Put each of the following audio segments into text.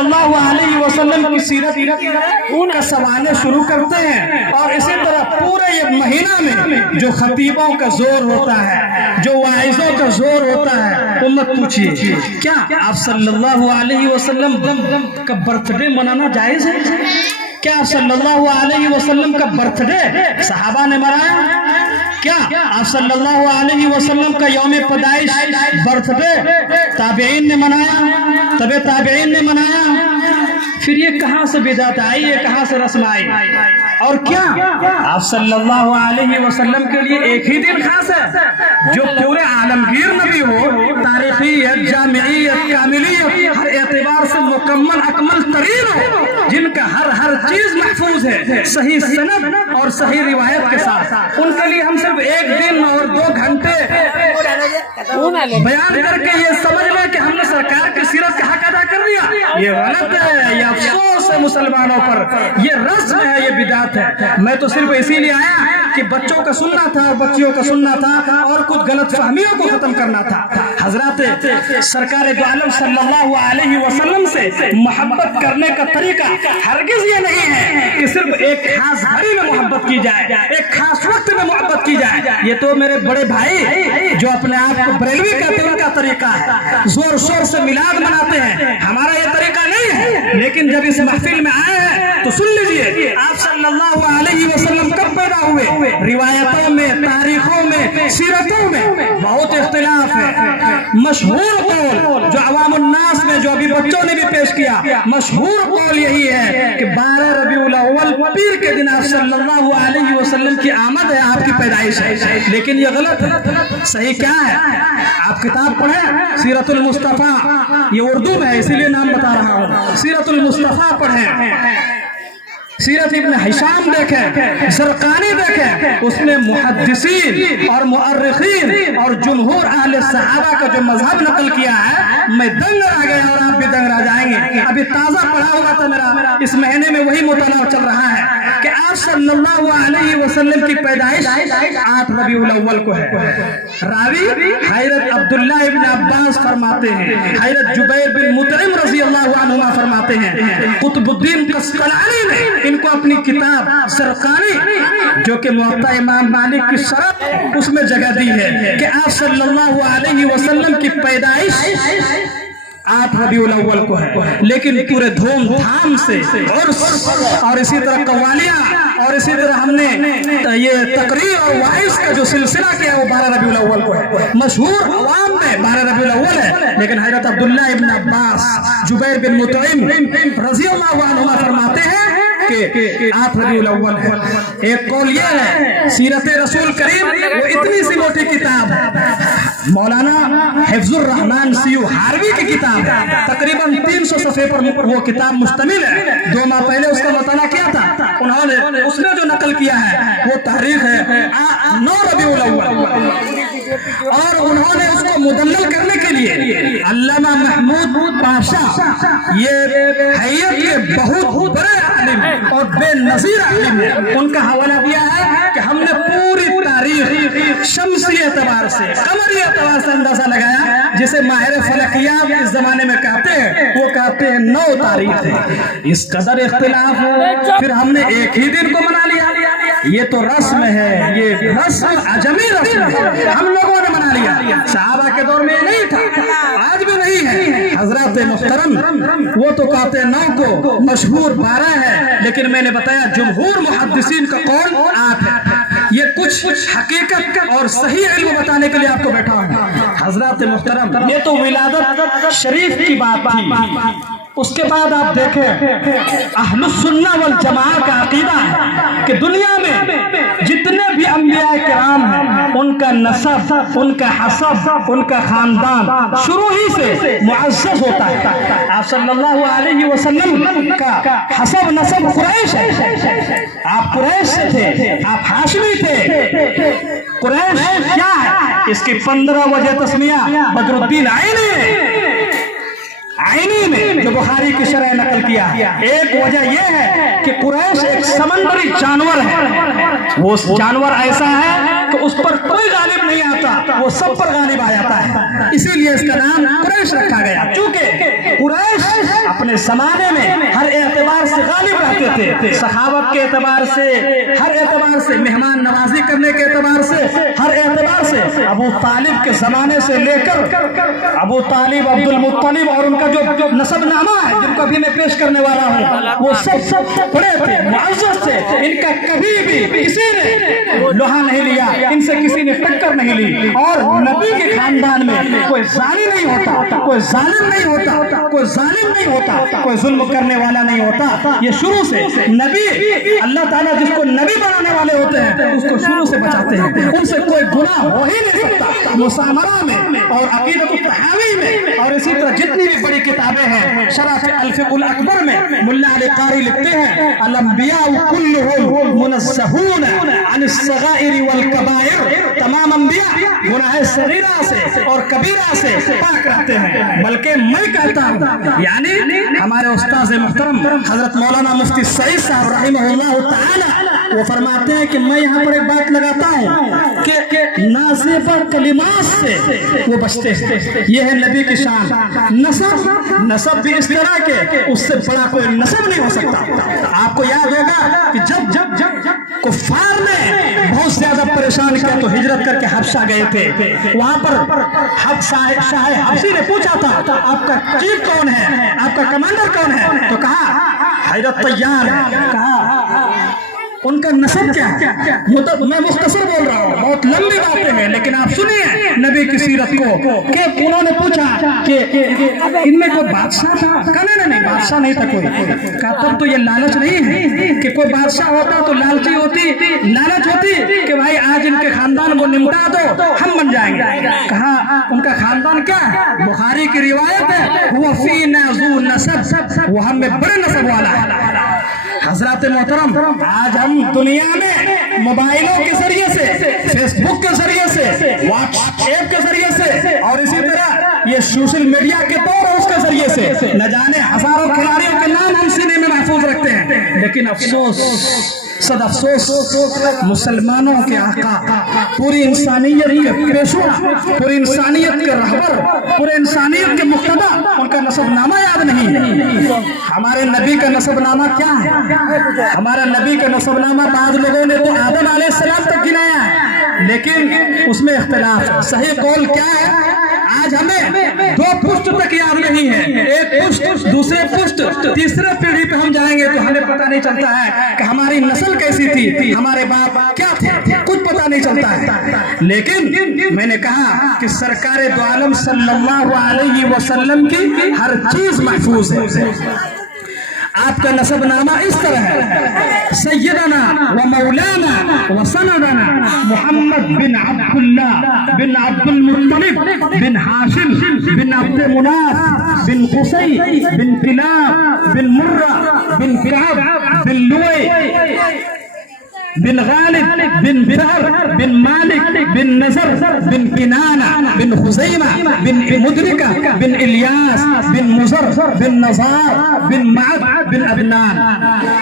सल्लल्लाहु अलैहि वसल्लम की सीरत का सवाने शुरू करते हैं और इसी तरह पूरे ये महीना में जो खतीबों का जोर होता है, जो वाइजों का जोर होता है, उम्मत पूछिए क्या आप सल्लल्लाहु अलैहि वसल्लम का बर्थडे मनाना जायज है? क्या आप सल्लल्लाहु अलैहि वसल्लम का बर्थडे सहाबा ने मनाया? क्या आप सल्लल्लाहु अलैहि वसल्लम का यौम पैदाइश बर्थडे ताबईन ने मनाया, तबे ताबईन ने मनाया? फिर ये कहाँ से बिदात आई, ये कहाँ से रस्म आई? और क्या आप सल्लल्लाहु अलैहि वसल्लम के लिए एक ही दिन खास है जो पूरे आलमगीर नबी हो, तारीखियत, जामियत, कामिलियत, हर एतबार से मुकम्मल अकमल तरीन हो, जिनका हर चीज महफूज है सही सनद और सही रिवायत के साथ, उनके लिए हम सिर्फ एक दिन और 2 घंटे बयान करके ये समझ लें कि हमने सरकार की सीरत का हक अदा कर दिया, ये गलत है, ये अफसोस है मुसलमानों पर, ये रस्म है, ये बिदात है। मैं तो सिर्फ इसीलिए आया कि बच्चों का सुनना था और बच्चियों का सुनना था और कुछ गलत फहमियों को खत्म करना था। हजरत सरकार दो आलम सल्लल्लाहु अलैहि वसल्लम से मोहब्बत करने का तरीका हरगिज ये नहीं है कि सिर्फ एक खास घड़ी में मोहब्बत की जाए, एक खास वक्त में मोहब्बत की जाए। ये तो मेरे बड़े भाई जो अपने आप को बरेलवी कहते हैं उनका तरीका है, जोर शोर से मिलाद मनाते हैं, हमारा ये तरीका नहीं है। लेकिन जब इस महफिल में आए हैं तो सुन लीजिए, आप सल्लल्लाहु अलैहि वसल्लम कब पैदा हुए? रिवायतों में, तारीखों में, सीरतों में बहुत इख्तिलाफ है। मशहूर कौल जो अवामुन्नास में, जो अभी बच्चों ने भी पेश किया, मशहूर कौल यही है कि 12 रबीउल अव्वल पीर के दिन आप सल्लल्लाहु अलैहि वसल्लम की आमद है, आपकी पैदाइश है। लेकिन ये गलत है। सही क्या है? आप किताब पढ़ें, सीरतुल मुस्तफा, ये उर्दू में है इसीलिए नाम बता रहा हूँ, सीरतुल मुस्तफा पढ़ें, सीरत इब्न हिशाम देखें, ज़रक़ानी देखें, उसमें मुहद्दिसीन और मुअर्रिखीन और जुमहूर अहले सहाबा का जो मजहब नकल किया है, मैं दंग आ गया और आप भी दंग रह जाएंगे। अभी ताज़ा पढ़ा हुआ था मेरा, इस महीने में वही मुताला चल रहा है कि आप सल्लल्लाहु अलैहि वसल्लम की पैदाइश 8 रबीउल अव्वल को है। रावी हज़रत अब्दुल्ला इब्न अब्बास फरमाते हैं, हज़रत जुबैर बिन मुतइम रज़ी अल्लाहु अन्हुमा फरमाते हैं, कुतुबुद्दीन कस्कलानी ने इनको अपनी किताब ज़रक़ानी जो कि मुअत्ता इमाम मालिक की शरह उसमें जगह दी है कि आप सल्लल्लाहु अलैहि वसल्लम की पैदाइश 8 रबीउल अव्वल को है। लेकिन पूरे धूमधाम से और इसी तरह कव्वालियाँ और इसी तरह हमने ये तकरीर और वाइस का जो सिलसिला किया वो 12 रबीउल अव्वल को है। मशहूर अवाम में 12 रबीउल अव्वल है, लेकिन हज़रत अब्दुल्ला इब्न अब्बास, जुबैर बिन मुतइम रज़ी अल्लाहु अन्हुमा फरमाते हैं कि 8 रबीउल अव्वल है। एक कौल ये है, सीरत रसूल करीम वो इतनी सी मोटी किताब है, मौलाना हिफ्जुर रहमान सीयू हारवी की किताब है, तकरीबन 300 सफ़े पर वो किताब मुश्तमिल है। 2 माह पहले उसका मुताला किया था उन्होंने, उसमें जो नकल किया है वो तारीख है 9 रबीउल अव्वल, और उन्होंने उसको मुदल्लल करने के लिए अल्लामा महमूद पाशा, ये हैयत के बहुत बड़े आलिम और बेनज़ीर आलिम है, उनका हवाला दिया है कि हमने पूरी तारीख शमसी एतबार से, कमरी एतबार से अंदाजा लगाया, जिसे माहिर फलकियात इस जमाने में कहते हैं, वो कहते हैं 9 तारीख है। इस कदर इख्तिलाफ है, फिर हमने एक ही दिन को मना लिया। ये तो रस्म है, ये रस्म अजमी रस्म है, हम लोगों ने मना लिया। सहाबा के दौर में ये नहीं था, आज भी नहीं है। हजरत मुहतरम वो तो कहते 9 को, मशहूर 12 है, लेकिन मैंने बताया जमहूर मुहद्दिसीन का कौल 8 है। ये कुछ हकीकत और सही इल्म बताने के लिए आपको बैठा हूँ। हजरत मुहतरम ये तो विलादत शरीफ की बात थी। उसके बाद आप देखें अहलुस सुन्ना वल जमाअह का अकीदा है कि दुनिया में जितने भी अंबिया किराम हैं उनका नसब, उनका हसब, उनका खानदान शुरू ही से मुअज़्ज़ज़ होता है। आप सल्लल्लाहु अलैहि वसल्लम का हसब नसब कुरैश है, आप कुरैश से थे, आप हाशमी थे। कुरैश क्या है? इसकी 15 वजह तस्मिया बदरुद्दीन आईनी में जो बुखारी की शरह नकल किया। एक वजह यह है कि कुरैश एक समंदरी जानवर है, वो जानवर ऐसा है कि اس پر کوئی غالب نہیں آتا، وہ سب پر غالب آ جاتا ہے، اسی لیے اس کا نام قریش رکھا گیا، چونکہ قریش اپنے زمانے میں ہر اعتبار سے غالب رہتے تھے، سخاوت کے اعتبار سے، ہر اعتبار سے، مہمان نوازی کرنے کے اعتبار سے، ہر اعتبار سے ابو طالب کے زمانے سے لے کر ابو طالب، عبد المطلب اور ان کا جو نسب نامہ ہے جن کو ابھی میں پیش کرنے والا ہوں، وہ سب بڑے تھے، معزز تھے، ان کا کبھی بھی کسی نے لوہا نہیں لیا، ان سے کسی نے ٹکر نہیں لی، اور نبی کے خاندان میں کوئی ظالم نہیں ہوتا، کوئی ظالم نہیں ہوتا، کوئی ظالم نہیں ہوتا، کوئی ظلم کرنے والا نہیں ہوتا، یہ شروع سے نبی، اللہ تعالیٰ جس کو نبی بنانے والے ہوتے ہیں اس کو شروع سے بچاتے ہیں، ان سے کوئی گناہ ہو ہی نہیں سکتا، مسامرہ میں اور عقیدۃ الطحاوی میں، اور اسی طرح جتنی بھی بڑی کتابیں ہیں، شرح الفقہ الاکبر میں ملا علی قاری لکھتے ہیں الانبیاء کلهم منزہون عن الصغائر والکبائر، تمام انبیاء گناہ صغیرہ سے اور کبیرہ سے پاک رہتے ہیں، بلکہ میں کہتا ہوں، یعنی ہمارے استاذ محترم حضرت مولانا مفتی سعید صاحب رحمہ اللہ تعالی وہ فرماتے ہیں کہ میں یہاں پر ایک بات لگاتا ہوں کہ نازیبہ کلمات سے وہ بچتے ہیں، یہ ہے نبی کی شان، نسب بھی اس طرح کے اس سے بڑا کوئی نسب نہیں ہو سکتا۔ آپ کو یاد ہوگا کہ جب کفار نے بہت زیادہ پریشان کیا تو ہجرت کر کے حبشہ گئے تھے، وہاں پر شاہ حبشی نے پوچھا تھا آپ کا چیف کون ہے، آپ کا کمانڈر کون ہے، تو کہا حیرت طیار ہے، کہا ان کا نسب کیا ہے، میں مختصر بول رہا ہوں، بہت لمبی باتیں ہیں لیکن آپ سنیے نبی کی سیرت کو، کہ انہوں نے پوچھا کہ ان میں کوئی بادشاہ تھا، کہا نہیں بادشاہ نہیں تھا کوئی، کہا تب تو یہ لالچ نہیں ہے کہ کوئی بادشاہ ہوتا تو لالچ ہوتی کہ بھائی آج ان کے خاندان کو نمٹا دو ہم بن جائیں گے، کہا ان کا خاندان کیا ہے، بخاری کی روایت ہے وہ فینا ذو نسب، وہ ہم میں بڑے نسب والا ہے۔ حضرات محترم، آج ہم دنیا میں موبائلوں کے ذریعے سے، فیس بک کے ذریعے سے، واٹس ایپ کے ذریعے سے، اور اسی طرح یہ سوشل میڈیا کے دور اس کے ذریعے سے نہ جانے ہزاروں کھلاڑیوں کے نام ہم سینے میں محفوظ رکھتے ہیں، لیکن افسوس، صد افسوس، مسلمانوں کے آقا، پوری انسانیت کے پیشوا، پوری انسانیت کے رہبر، پوری انسانیت کے مقتدی، ان کا نسب نامہ یاد نہیں۔ ہمارے نبی کا نسب نامہ کیا ہے؟ ہمارا نبی کا نسب نامہ بعض لوگوں نے تو آدم علیہ السلام تک گنایا ہے، لیکن اس میں اختلاف ہے، صحیح قول کیا ہے؟ آج ہمیں 2 پشت تک یاد نہیں ہے، ایک پشت، دوسرے پشت، تیسرے پیڑھی پہ ہم جائیں گے تو ہمیں پتہ نہیں چلتا ہے کہ ہماری نسل کیسی تھی، ہمارے باپ کیا تھے، کچھ پتہ نہیں چلتا ہے، لیکن میں نے کہا کہ سرکار دو عالم صلی اللہ علیہ وسلم کی ہر چیز محفوظ ہے۔ آپ کا نسب نامہ اس طرح ہے، سیدنا و مولانا و سندنا محمد بن عبد اللہ بن عبد المطلب بن ہاشم بن عبد مناف بن قصی بن کلاب بن مرہ بن کعب بن لوئی بن غالب بن فہر بن مالک بن نصر بن کنانہ بن خزیمہ بن مدرکہ بن الیاس بن مزر بن نزار بن معد بن عدنان،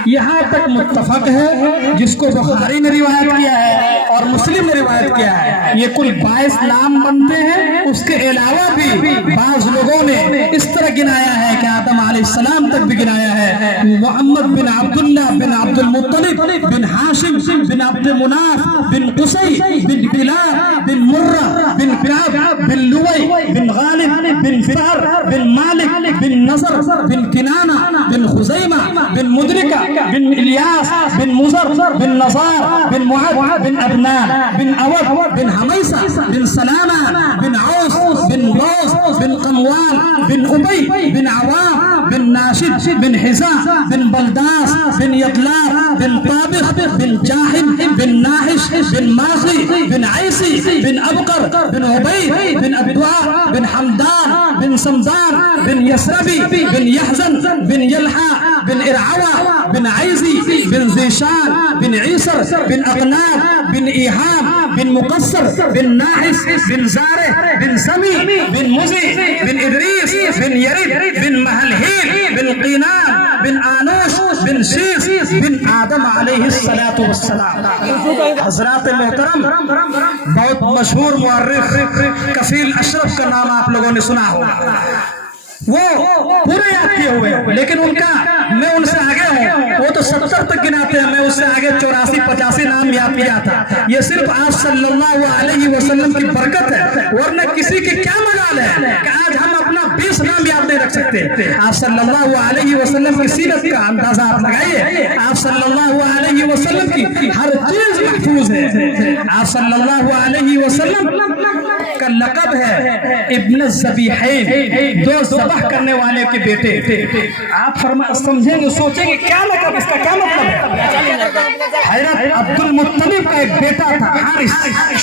یہاں تک متفق ہے، جس کو بخاری نے روایت کیا ہے اور مسلم نے روایت کیا ہے، یہ کل 22 نام بنتے ہیں۔ اس کے علاوہ بھی بعض لوگوں نے اس طرح گنایا ہے کہ آدم علیہ السلام تک بھی گنایا ہے، محمد بن عبداللہ بن عبد المطلب بن ہاشم بن عبد مناف بن قصی بن کلاب بن مرہ بن کعب بن لوئی بن غالب بن فہر بن مالک بن نصر بن کنانہ بن خزیمہ بن مدرکہ بن الیاس بن مزر بن نزار بن معد بن عدنان بن اود بن حمیسہ بن سلامہ بن عوس بن غوث بن قموال بن ابی بن عوام بن ناشد بن حزام بن بلداس بن یطلاب بن طابخ بن جاحم بن ناحش بن ماخی بن عیسی بن ابقر بن عبید بن ابدعاء بن حمدان بن سمدان بن یسربی بن یحزن بن یلحا بن ارعوا بن عیزی بن زیشان بن عیسر بن اقناب بن ایحام بن مقصر بن ناحس بن زارع بن سمی بن مزی بن ادریس بن یرد بن مہلہیل بن قینان بن آنوش بن شیس بن आदम अलैहिस्सलातु वस्सलाम। हजरात मोहतरम, बहुत मशहूर मुअर्रिख कफील अशरफ का नाम आप लोगों ने सुना होगा। वो पूरे याद किए हुए हैं, लेकिन उनका मैं उनसे आगे हूँ। वो तो 70 तक गिनाते हैं, मैं उससे आगे 84-85 नाम याद किया था। ये सिर्फ आप सल्लल्लाहु अलैहि वसल्लम की बरकत है, वरना किसी की क्या मजाल है कि आज हम अपना 20 नाम याद नहीं रख सकते। आप सल्लल्लाहु अलैहि वसल्लम की सीरत का अंदाजा आप लगाइए। आप सल्लल्लाहु अलैहि वसल्लम की हर चीज महफूज है। आप सल्लल्लाहु अलैहि वसल्लम का लक़ब है इब्न ज़बीहैन, दो ज़बह करने वाले के बेटे। आप समझेंगे, सोचेंगे क्या लक़ब, इसका क्या मतलब है। हज़रत अब्दुल मुत्तलिब का एक बेटा था हारिस,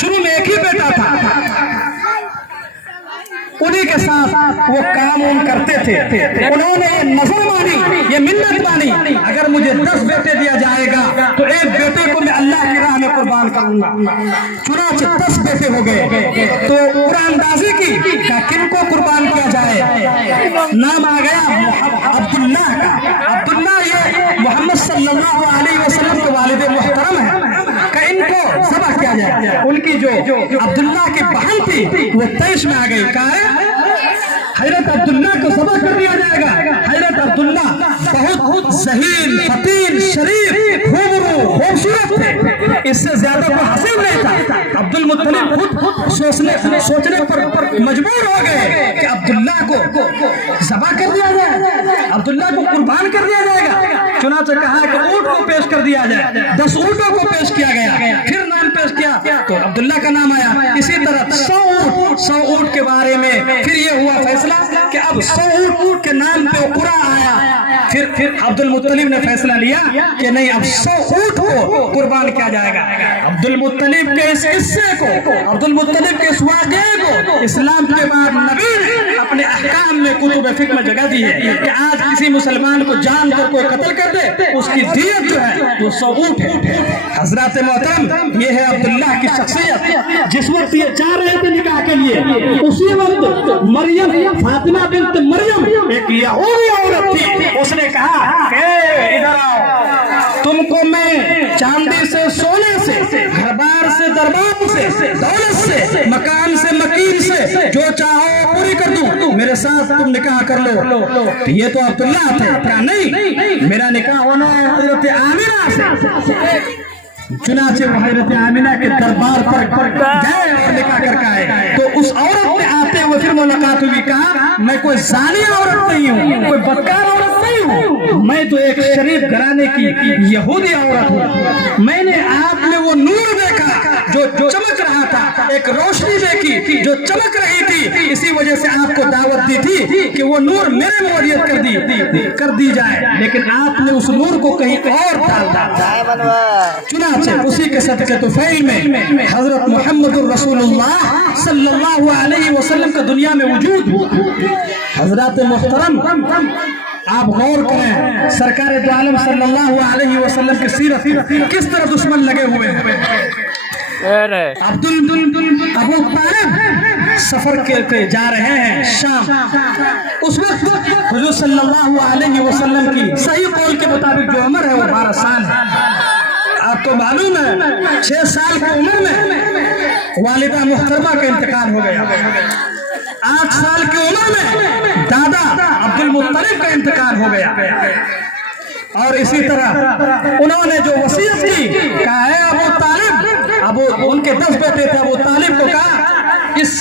शुरू में एक ही बेटा था। उन्हीं के साथ वो काम करते थे। उन्होंने ये नजर मानी, ये मिन्नत मानी, अगर मुझे 10 बेटे दिया जाएगा तो एक बेटे को मैं अल्लाह की राह में कुर्बान करूंगा। चुनांचे 10 बेटे हो गए, तो पूरा अंदाजे की किनको कुर्बान किया जाए। नाम आ गया अब्दुल्लाह का। अब्दुल्लाह ये मोहम्मद सल्लल्लाहु अलैहि वसल्लम के वालिद मुहतरम है, कि इनको ज़बह किया जाए। उनकी जो अब्दुल्लाह की बहन थी वो 23 में आ गई। कहा हज़रत अब्दुल्लाह को ज़बह कर दिया जाएगा। हज़रत अब्दुल्लाह बहुत ज़हीन, फतीन, शरीफ, खूबसूरत थे, इससे ज्यादा कोई हासिल नहीं था। अब्दुल मुत्तलिब खुद सोचने पर मजबूर हो गए कि अब्दुल्लाह को ज़बह कर दिया जाए, अब्दुल्लाह को कुर्बान कर दिया जाएगा। चुनांचे कहा कि ऊंट को पेश कर दिया जाए। 10 ऊंटों को पेश किया गया, फिर नाम पेश किया तो अब्दुल्लाह का नाम आया। इसी तरह 100 ऊंट के बारे में फिर ये हुआ फैसला कि अब 100 ऊंट के नाम पे कुरा आया। फिर अब्दुल मुत्तलिब ने फैसला लिया कि नहीं, अब 100 ऊंट को कुर्बान किया जाएगा। अब्दुल मुत्तलिब के इस किस्से को, अब्दुल मुत्तलिब के इस वाक़े को इस्लाम के बाद नबी ने अपने अहकाम में कुतुब फिक्र में जगह दी है कि आज किसी मुसलमान को जानकर कोई कत्ल कर दे, उसकी दियत जो है वो 100 ऊंट है। हजरत मोहतरम, ये है अब्दुल्लाह की शख्सियत। जिस वक्त ये जा रहे थे निकाह के लिए, उसी वक्त मरियम, फातिमा बिन्त मरियम, एक यहूदी औरत थी, उसने कहा कि इधर आओ, तुमको मैं चांदी से, सोने से, घर बार से, दरबार से, दौलत से, मकान से, मकीन से, जो चाहो पूरी कर दूं, मेरे साथ तुम निकाह कर लो। ये तो अब्दुल्लाह थे। क्या नहीं, मेरा निकाह होना है हज़रत आमिना से। चुनांचे वो हज़रत आमिना के दरबार पर गए और निकाह करके आए। तो उस औरत ने आते हुए फिर मुलाकात हुई। कहा मैं कोई जानी औरत नहीं हूँ, कोई बदकार औरत नहीं हूँ, मैं तो एक शरीफ घराने की यहूदी औरत हूँ। मैंने आप में वो नूर देखा जो चमक रहा था, एक रोशनी देखी जो चमक रही थी, इसी वजह से आपको दावत दी थी कि वो नूर मेरे मौलियत कर दी जाए, लेकिन आपने उस नूर को कहीं और डाल दिया। चुनांचे उसी के सदक़े तुफ़ैल में हजरत मुहम्मदुर रसूलुल्लाह सल्लल्लाहु अलैहि वसल्लम का दुनिया में वजूद हुआ। हजरत मुहतरम, आप गौर करें, सरकार दो आलम सल्लल्लाहु अलैहि वसल्लम की सीरत किस तरह दुश्मन लगे हुए हैं। अबू तालिब सफर के जा रहे हैं शाम। उस वक्त हुजूर सल्लल्लाहु अलैहि वसल्लम की सही कौल के मुताबिक जो उम्र है वो 12 साल है। आपको मालूम है 6 साल की उम्र में वालिदा मुहतरमा का इंतकाल हो गया। 8 साल की उम्र में दादा अब्दुल मुत्तलिब का इंतकाल हो गया। और इसी तरह उन्होंने जो वसीयत की, कहा है अबू तालिब, अबू उनके 10 बेटे थे, अबू तालिब को कहा इस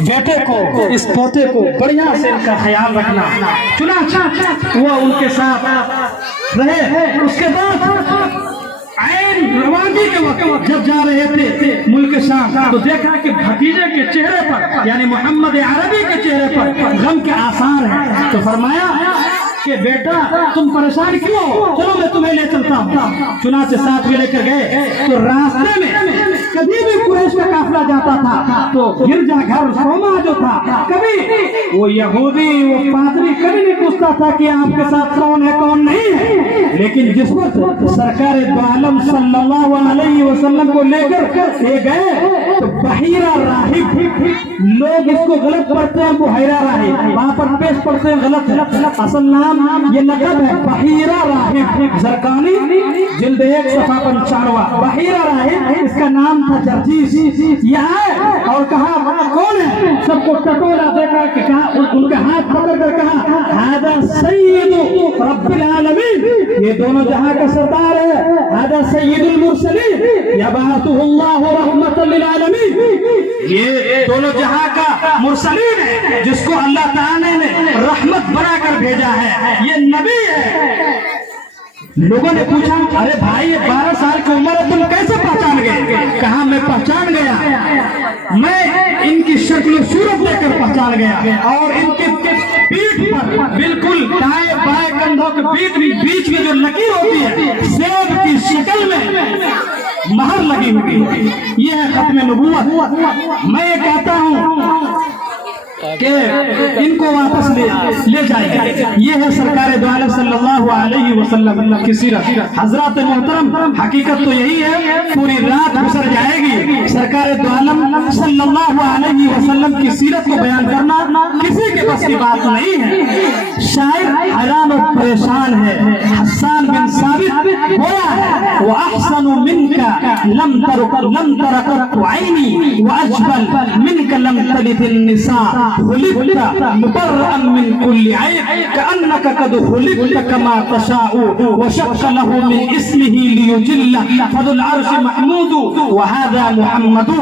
बेटे को, इस पोते को बढ़िया से इनका ख्याल रखना। चुनांचे वो उनके साथ रहे। उसके बाद आइन रवानी के वक्त जब जा रहे थे मुल्क शाम, तो देखा कि भतीजे के चेहरे पर, यानी मोहम्मद अरबी के चेहरे पर गम के आसार हैं। तो फरमाया कि बेटा तुम परेशान क्यों हो, चलो मैं तुम्हें ले चलता हूँ। चुनांचे साथ में लेकर गए। तो रास्ते में कभी भी कुरैश का काफिला जाता था तो गिरजा घर सोमा जो था, कभी वो यहूदी, वो पादरी कभी नहीं पूछता था कि आपके साथ कौन है कौन नहीं है। लेकिन जिस वक्त सरकार दो आलम सल्लल्लाहु अलैहि वसल्लम को लेकर ये गए तो बहीरा राहिब, लोग इसको गलत पढ़ते हैं, बुहैरा राहिब, वहां पर पेश पढ़ते हैं, गलत है। असल नाम ये लक़ब है बहीरा राहिब। ज़रक़ानी जिल्द 1 सफ़ा 95। बहीरा राहिब इसका नाम था जर्जीस। यहाँ और कहा कौन है, सबको टटोला देखा कि कहा, उनके हाथ पकड़ कर कहा हादा सय्यिदु रब्बिल आलमीन, ये दोनों जहां का सरदार है। हादा सय्यिदुल मुरसलीन यबअतुहुल्लाहु रहमतल लिल आलमीन, ये दोनों जहां का मुरसलीन है जिसको अल्लाह ताला ने रहमत बनाकर भेजा है, ये नबी है। लोगों ने पूछा अरे भाई ये 12 साल की उम्र है, तुम कैसे पहचान गए? कहा मैं पहचान गया, मैं इनकी शक्ल सूरत देखकर पहचान गया, और इनके पीठ पर बिल्कुल दाएं बाएं कंधों के बीच में जो लकीर होती है सेब की शक्ल में महर लगी हुई, ये है खत्म नबूवत। मैं ये कहता हूँ कि इनको वापस ले जाएगा। ये है सरकार दो आलम सल्लल्लाहु अलैहि वसल्लम की सीरत। हजरत मोहतरम हकीकत तो यही है, पूरी रात गुजर जाएगी, सरकार दो आलम सल्लल्लाहु अलैहि वसल्लम की सीरत को बयान करना किसी के बस की बात नहीं है। शायर हैरान और परेशान है। हस्सान बिन साबित बोला है वो अहसनु मिनका लम तरकत ऐनी व अजबल मिनका लम तलिदिन निसा खुलिक़्ता मुबर्रअन मिन कुल्ली ऐब कअन्नका कद खुलिक़्ता कमा तशाउ व शक़्क़ लहु मिन इस्मिही लियुजिल्ला फदुल अर्श महमूदु व हाज़ा मुहम्मदु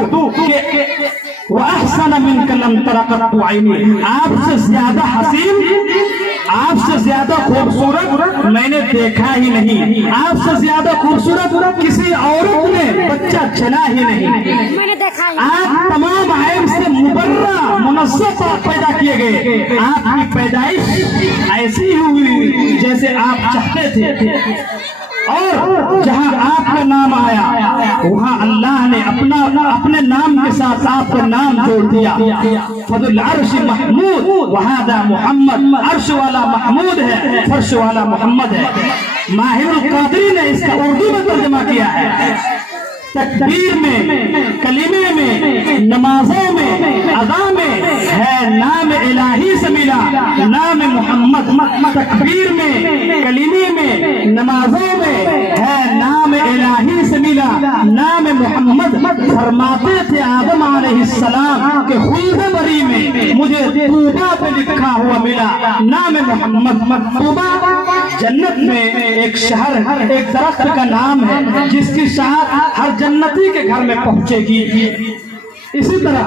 व अहसन मिनका लम तरकत ऐनी। आपसे ज्यादा हसीन, आपसे ज्यादा खूबसूरत मैंने देखा ही नहीं, आपसे ज्यादा खूबसूरत किसी औरत ने बच्चा चला ही नहीं। आप तमाम ऐब से मुबर्रा मुनज़्ज़फ़ पैदा किए गए। आपकी पैदाइश ऐसी हुई जैसे आप चाहते थे, और जहां आपका नाम आया वहां अल्लाह ने अपने नाम के साथ आपका नाम जोड़ दिया। फदुल अर्श महमूद वहादा मोहम्मद, अर्श वाला महमूद है, फर्श वाला मोहम्मद है। माहिरुल कादरी ने इसका उर्दू में तर्जुमा किया है। तकबीर में, कलीमे में, नमाजों में, अदा में है नाम इलाही से मिला नाम मोहम्मद। तकबीर में, कलीमे में, नमाजों में है नाम इलाही से मिला नाम मोहम्मद। फरमाते थे आदम अलैहिस्सलाम के खुल्द बरी में मुझे तूबा पे लिखा हुआ मिला नाम मोहम्मद। तूबा जन्नत में एक शहर, एक दरख्त का नाम है जिसकी शाख हर जन्नती के घर में पहुंचेगी। इसी तरह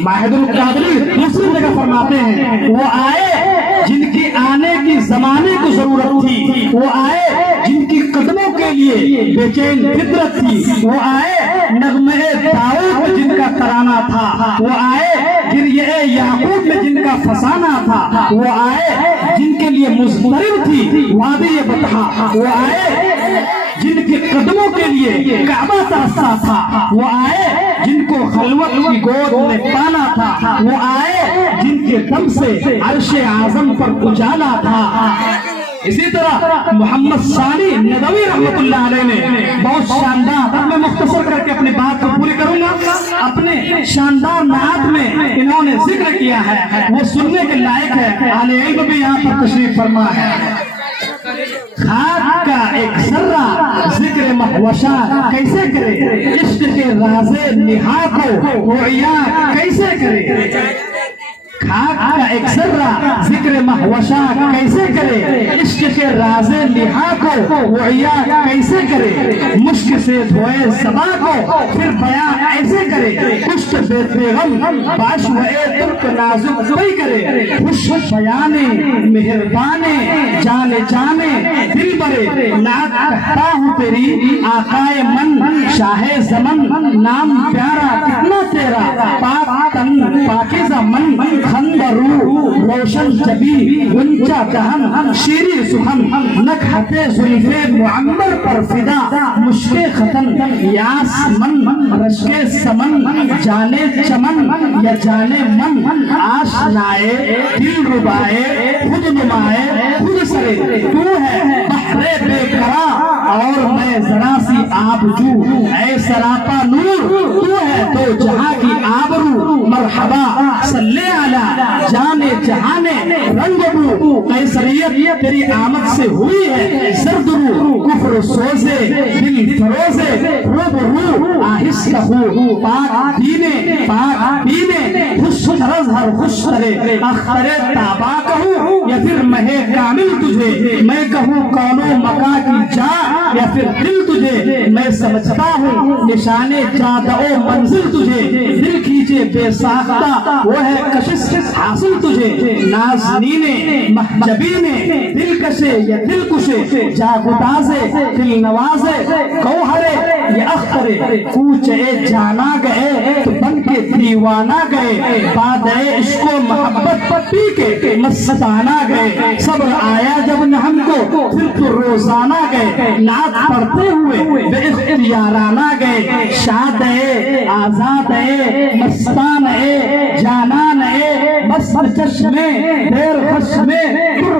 माहिरुल कादरी दूसरी जगह फरमाते हैं वो आए जिनकी आने की जमाने को जरूरत थी, वो आए जिनकी कदमों के लिए बेचैन फितरत थी, वो आए नग़्मे दाऊद में जिनका तराना था, वो आए गिरये याकूब में जिनका फसाना था, वो आए जिनके लिए मुज़्तरिब थी वादी बतहा, वो आए जिनके कदमों के लिए काबा तरसता था, वो आए जिनको खलवत की गोद में पाना था, वो आए जिनके दम से अर्शे आज़म पर उजाला था। इसी तरह मोहम्मद सानी नदवी रहमतुल्लाह अलैह ने बहुत शानदार, अब मैं मुख्तसर करके अपनी बात को पूरी करूंगा, अपने शानदार नात में इन्होंने जिक्र किया है, वो सुनने के लायक है। आले इल्म भी यहाँ पर तशरीफ फरमा है। खाक का एक जर्रा जिक्र महवशा कैसे करे, इश्क के राज़े निहा को गोया कैसे करे। खाक का एक जर्रा जिक्र महवशा कैसे करे, इश्क के राज़े निहा को गोया कैसे करे। मुश्क से धोए सबा को फिर बयां ऐसे करे, कुश्त बेगम बाश हुए तुर्क नाजुक कोई करे। खुश बयाने मेहरबाने जाने जाने दिल बरे, नात कहता हूँ तेरी आकाए मन शाहे ज़मन, नाम प्यारा कितना तेरा पाक तन पाकीज़ा मन, खंदरू रोशन जबी गुंजा जहन शीरी सुखन, नकहते जुल्फे मुअम्मर पर फिदा मुश्के खतन, यास मन रश्के समन जाने चमन या जाने मन, आशनाए दिल रुबाए खुद नुमाए खुद सरे। तू है बहरे बेकरार और मैं जरा सी आबजू, ऐ सरापा नूर तू है तो जहां की आबरू मरहबा सल्ले अला जाने जहाने रंगबू कैसरियत तेरी आमद से हुई है सरदरू कुफ्र सोजे दिल फरोजे रूबरू आहिस्ता हो पाक दीने खुश हर खुश करे अख्तरे ताबा कहूँ या फिर महे कामिल तुझे मैं कहूँ कौनो मका की जा या फिर दिल तुझे मैं समझता हूँ निशाने जादो मंजिल तुझे दिल खींचे बेसाख्ता वो है कशिश हासिल तुझे नाज़नीने महजबीने दिल कशे या दिल कुशे जागुदाजे दिल नवाजे गौहरे या अख्तरे कूचे जाना गए तो बन के दीवाना गए बादे इश्को मोहब्बत पी के मस्ताना गए सब्र आया जब न हमको फिर तो रोजाना गए नात पढ़ते हुए बेइख्तियाराना गए शाद आजाद मस्तान जानान मस्त चश्मे देर खश्मे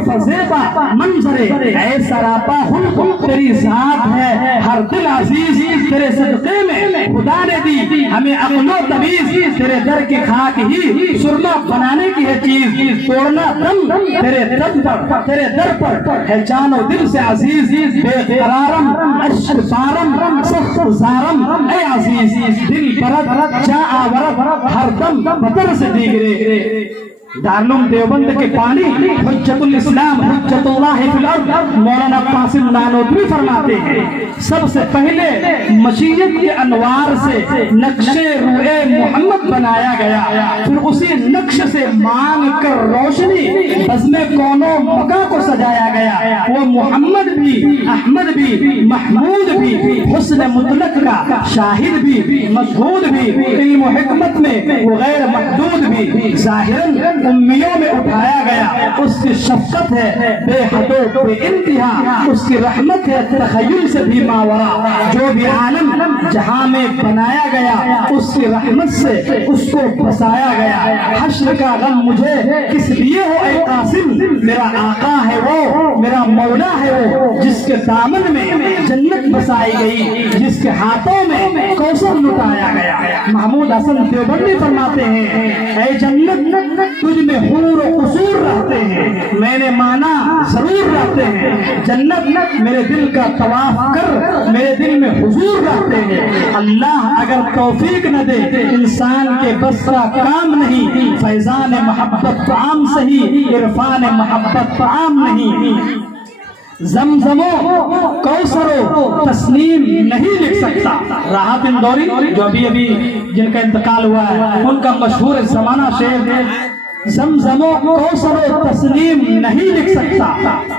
फजेबा मंजरे ऐ सरापा हुल्क तेरी जात है हर दिल अजीज तेरे सदक़े में खुदा ने दी हमें अक्लो तमीज तेरे दर की खाक ही सुरमा बनाने की है चीज तोड़ना दम तेरे दर पर है जानो दिल से अजीज बेकरारम अश्फारम सख्तारम ऐ अजीज दिल परत जा आवरत हर दम बतर से दिगरे दारुल देवबंद के पानी हुज्जतुल इस्लाम हुज्जतुल्लाह फिल अर्द मौलाना कासिम नानोतवी फरमाते हैं सबसे पहले मशीयत के अनवार से नक्शे रूए मोहम्मद बनाया गया फिर उसी नक्श से मांग कर रोशनी बज़्मे कौनो मका को सजाया गया वो मोहम्मद भी अहमद भी महमूद भी हुस्न मुतलक का शाहिद भी मशहूद भी इल्म हिकमत में वो गैर महदूद भी ज़ाहिरन उम्मियों में उठाया गया उसकी शफ़क़त है बेहदो बेइंतिहा उसकी रहमत है तख़य्युल से भी मावरा जो भी आलम जहां में बनाया गया उसकी रहमत से उसको बसाया गया हश्र का गम मुझे किस लिए हो ऐ कासिम मेरा आका है वो मेरा मौला है वो जिसके दामन में जन्नत बसाई गई जिसके हाथों में कौसर लुटाया गया महमूद हसन देवबंदी फरमाते हैं ऐ जन्नत तुझ में हूर कसूर रहते हैं मैंने माना जरूर रहते हैं जन्नत मेरे दिल का तवाफ कर मेरे दिल में हुजूर रहते हैं अल्लाह अगर तौफीक न दे इंसान के बस का काम नहीं फैजान मोहब्बत आम सही इरफान मोहब्बत आम नहीं जमजमो कौसरो तस्नीम नहीं लिख सकता राहत इंदौरी जो अभी जिनका इंतकाल हुआ है उनका मशहूर जमाना शेर है जमजमो कौसरो तस्नीम नहीं लिख सकता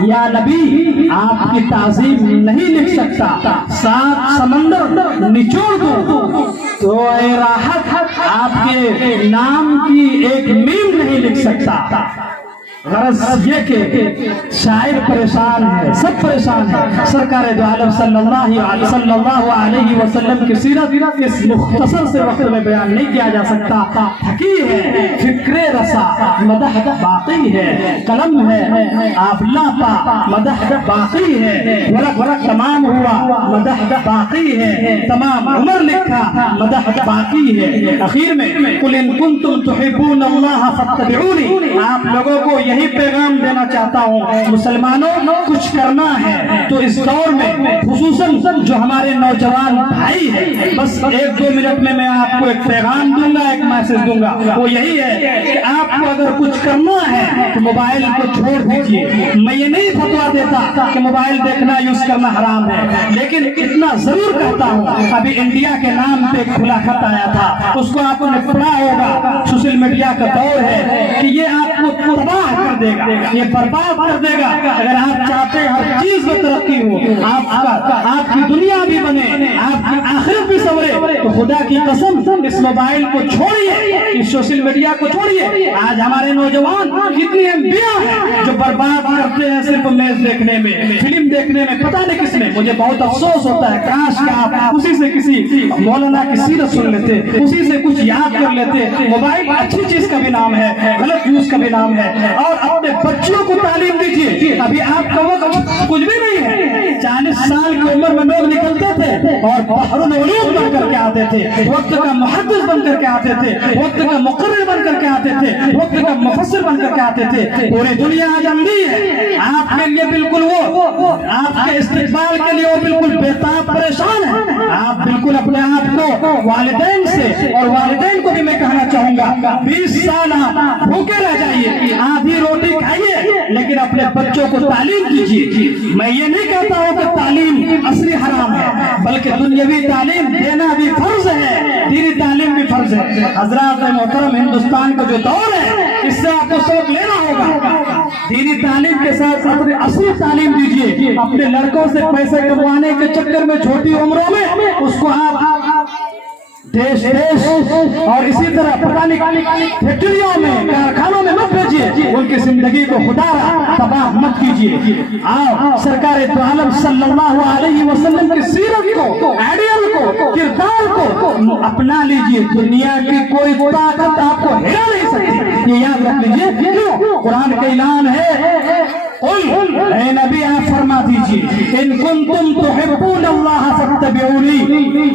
या नबी आपकी ताज़ीम नहीं लिख सकता सात समंदर निचोड़ दो तो ए राहत आपके नाम की एक मीम नहीं लिख सकता गरज ये के शायर परेशान है सब परेशान है सरकार दो आलम सल्लल्लाहु अलैहि वसल्लम की सीरत इस मुख्तसर से वक्त में बयान नहीं किया जा सकता हकी है फिक्रे रसा मदह बाकी है कलम है आफला पा मदह बाकी है वरक तमाम हुआ मदह बाकी है तमाम उमर लिखा मदह बाकी है आखिर में कुल इन कुंतुम तुहिब्बून अल्लाह फत्तबिऊनी आप लोगों को यही पैगाम देना चाहता हूँ मुसलमानों कुछ करना है तो इस दौर में खुसूसन जो हमारे नौजवान भाई है बस 1-2 मिनट में मैं आपको एक पैगाम दूंगा एक मैसेज दूंगा वो यही है कि आपको अगर कुछ करना है तो मोबाइल को छोड़ दीजिए मैं ये नहीं फतवा देता कि मोबाइल देखना यूज करना हराम है लेकिन इतना जरूर कहता हूँ अभी इंडिया के नाम पे खुला खत आया था उसको आपने पढ़ा होगा सोशल मीडिया का दौर है कि ये आपको तबाह कर देगा ये बर्बाद कर देगा अगर आप चाहते हैं हर चीज में तरक्की हो आपकी दुनिया भी बने आपकी आखिरत भी संवरे तो खुदा की कसम इस मोबाइल को छोड़िए इस सोशल मीडिया को छोड़िए आज हमारे नौजवान कितनी एमबियां हैं जो बर्बाद करते हैं सिर्फ मैच देखने में फिल्म देखने में पता नहीं किसमें मुझे बहुत अफसोस होता है काश कि आप उसी से किसी मौलाना की सीरत सुन लेते उसी से कुछ याद कर लेते मोबाइल अच्छी चीज का भी नाम है गलत यूज का भी नाम है और अपने बच्चों को तालीम दीजिए अभी आपका वक्त कुछ भी नहीं है 40 40 साल की उम्र में लोग निकलते थे और बहरुल उलूम बन करके आते थे, वक्त का मुहद्दिस बन करके आते थे, वक्त का मुकर्रिर बन करके आते थे, वक्त का मुफस्सिर बन करके आते थे। पूरी दुनिया आज अंधी है आपके लिए, बिल्कुल वो आपके इस्तिकबाल के लिए वो बिल्कुल बेताब परेशान है। आप बिल्कुल अपने आप को वालिदैन से, और वालिदैन को भी मैं कहना चाहूंगा 20 साल आप भूखे रह जाइए, आधी रोटी खाइए, लेकिन अपने बच्चों को तालीम कीजिए। मैं ये नहीं कहता हूँ कि तालीम असली हराम है, बल्कि दुनियावी तालीम देना भी फर्ज है, दीनी तालीम भी फर्ज है। हजरात मोहतरम, हिंदुस्तान का जो दौर है इससे आपको सबक लेना होगा। दीनी तालीम के साथ अपनी असली तालीम दीजिए। अपने लड़कों से पैसे कमाने के चक्कर में छोटी उम्रों में उसको आप देश और इसी तरह पता नहीं फैक्ट्रियों में, कारखानों में मत भेजिए, उनकी जिंदगी को खुदा तबाह मत कीजिए। आओ सरकार दो आलम सल्लल्लाहु अलैहि वसल्लम की सीरत को, आइडियल को, किरदार को अपना लीजिए। दुनिया की कोई ताकत आपको हिला नहीं सकती, ये याद रख लीजिए। क्यों? कुरान का ऐलान है, ऐ नबी आप फरमा दीजिए, इन कुंतुम तुहिब्बूनल्लाह फत्तबिऊनी,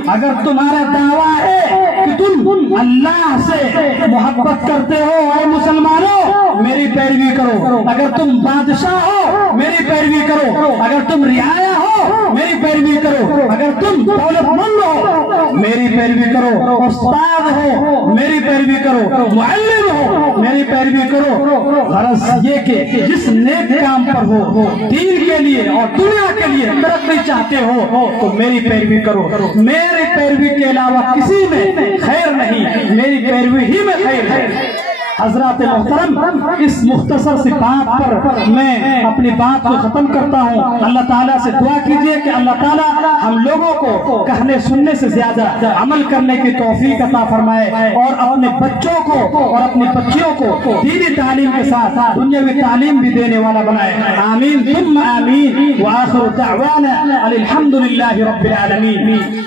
अगर तुम्हारा दावा है कि तुम अल्लाह से मोहब्बत करते हो और मुसलमानों मेरी पैरवी करो, अगर तुम बादशाह हो मेरी पैरवी करो, अगर तुम रियाया हो मेरी पैरवी करो, अगर तुम दौलतमंद हो मेरी पैरवी करो, उस्ताद हो मेरी पैरवी करो, मुअल्लिम हो मेरी पैरवी करो। गरज ये कि जिस नेक काम पर हो, दीन के लिए और दुनिया के लिए तरक्की चाहते हो तो मेरी पैरवी करो। मेरी पैरवी के अलावा किसी में खैर नहीं, मेरी पैरवी ही में खैर है। हजरात मोहतरम, इस मुख्तसर सी बात पर मैं अपनी बात को खत्म करता हूँ। अल्लाह ताला से दुआ कीजिए कि अल्लाह ताला हम लोगों को कहने सुनने से ज्यादा अमल करने की तौफीक अता फरमाए और अपने बच्चों को और अपनी बच्चियों को दीनी तालीम के साथ दुनियावी तालीम भी देने वाला बनाए। आमीन तुम आमीन। व आखिर दावाना अल्हम्दुलिल्लाहि रब्बिल आलमीन।